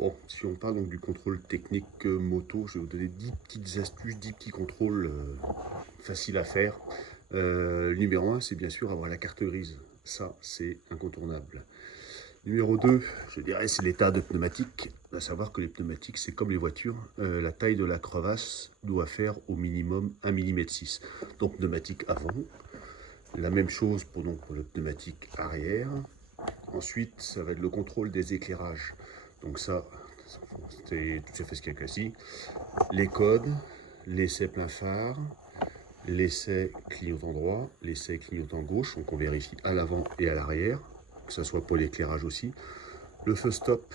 Bon, si on parle donc du contrôle technique moto, je vais vous donner 10 petites astuces, 10 petits contrôles faciles à faire. Numéro 1, c'est bien sûr avoir la carte grise. Ça, c'est incontournable. Numéro 2, je dirais, c'est l'état de pneumatique. À savoir que les pneumatiques, c'est comme les voitures. La taille de la crevasse doit faire au minimum 1,6 mm. Donc pneumatique avant. La même chose pour le pneumatique arrière. Ensuite, ça va être le contrôle des éclairages. Donc ça, c'est tout à fait ce qu'il y a classique. Les codes, l'essai plein phare, l'essai clignotant droit, l'essai clignotant gauche. Donc on vérifie à l'avant et à l'arrière, que ce soit pour l'éclairage aussi. Le feu stop,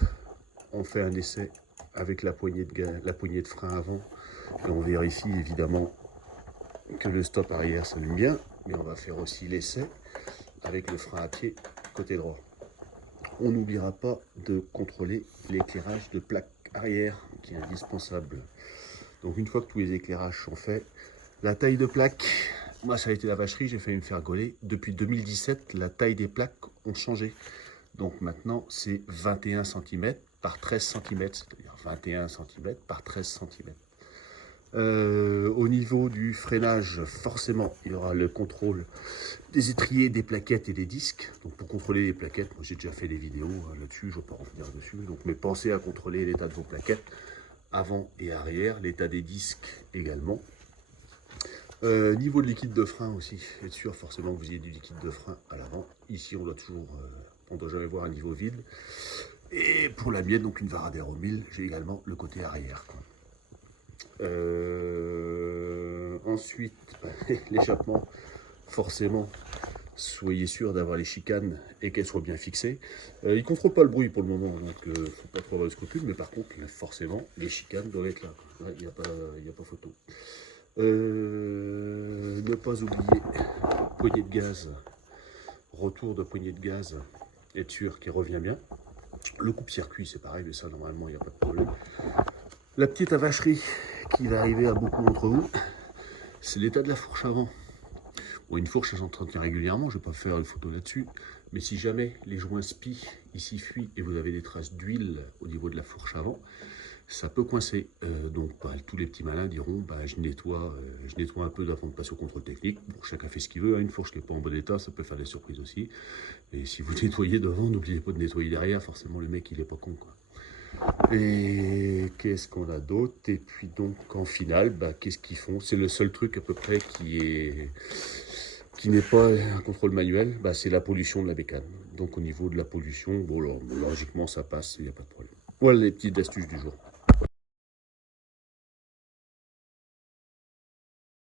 on fait un essai avec la poignée de frein avant. Et on vérifie évidemment que le stop arrière s'allume bien. Mais on va faire aussi l'essai avec le frein à pied côté droit. On n'oubliera pas de contrôler l'éclairage de plaque arrière qui est indispensable. Donc une fois que tous les éclairages sont faits, la taille de plaque, moi ça a été la vacherie, j'ai failli me faire gauler. Depuis 2017, la taille des plaques ont changé. Donc maintenant c'est 21 cm par 13 cm, c'est-à-dire 21 cm par 13 cm. Au niveau du freinage, forcément, il y aura le contrôle des étriers, des plaquettes et des disques. Donc pour contrôler les plaquettes, moi j'ai déjà fait des vidéos là-dessus, je ne vais pas revenir dessus. Donc mais pensez à contrôler l'état de vos plaquettes, avant et arrière, l'état des disques également. Niveau de liquide de frein aussi, être sûr forcément que vous ayez du liquide de frein à l'avant. Ici on doit toujours, on doit jamais voir un niveau vide. Et pour la mienne, donc une Varadero 1000, j'ai également le côté arrière. Ensuite, l'échappement, forcément, soyez sûr d'avoir les chicanes et qu'elles soient bien fixées. Il ne contrôle pas le bruit pour le moment, donc il ne faut pas trop avoir de scrupules, mais par contre, forcément, les chicanes doivent être là. Il n'y a pas photo. Ne pas oublier poignée de gaz, retour de poignée de gaz, être sûr qu'il revient bien. Le coupe-circuit, c'est pareil, mais ça, normalement, il n'y a pas de problème. La petite vacherie qui va arriver à beaucoup d'entre vous, c'est l'état de la fourche avant. Bon, une fourche, j'entretient régulièrement, je ne vais pas faire une photo là-dessus, mais si jamais les joints spient, ici fuient, et vous avez des traces d'huile au niveau de la fourche avant, ça peut coincer. Donc tous les petits malins diront, je nettoie un peu avant de passer au contrôle technique. Bon, chacun fait ce qu'il veut, hein. Une fourche qui n'est pas en bon état, ça peut faire des surprises aussi. Et si vous nettoyez devant, n'oubliez pas de nettoyer derrière, forcément le mec il est pas con, quoi. Et qu'est-ce qu'on a d'autre? Et puis donc en finale, qu'est-ce qu'ils font? C'est le seul truc à peu près qui n'est pas un contrôle manuel, c'est la pollution de la bécane. Donc au niveau de la pollution, bon, logiquement ça passe, il n'y a pas de problème. Voilà les petites astuces du jour.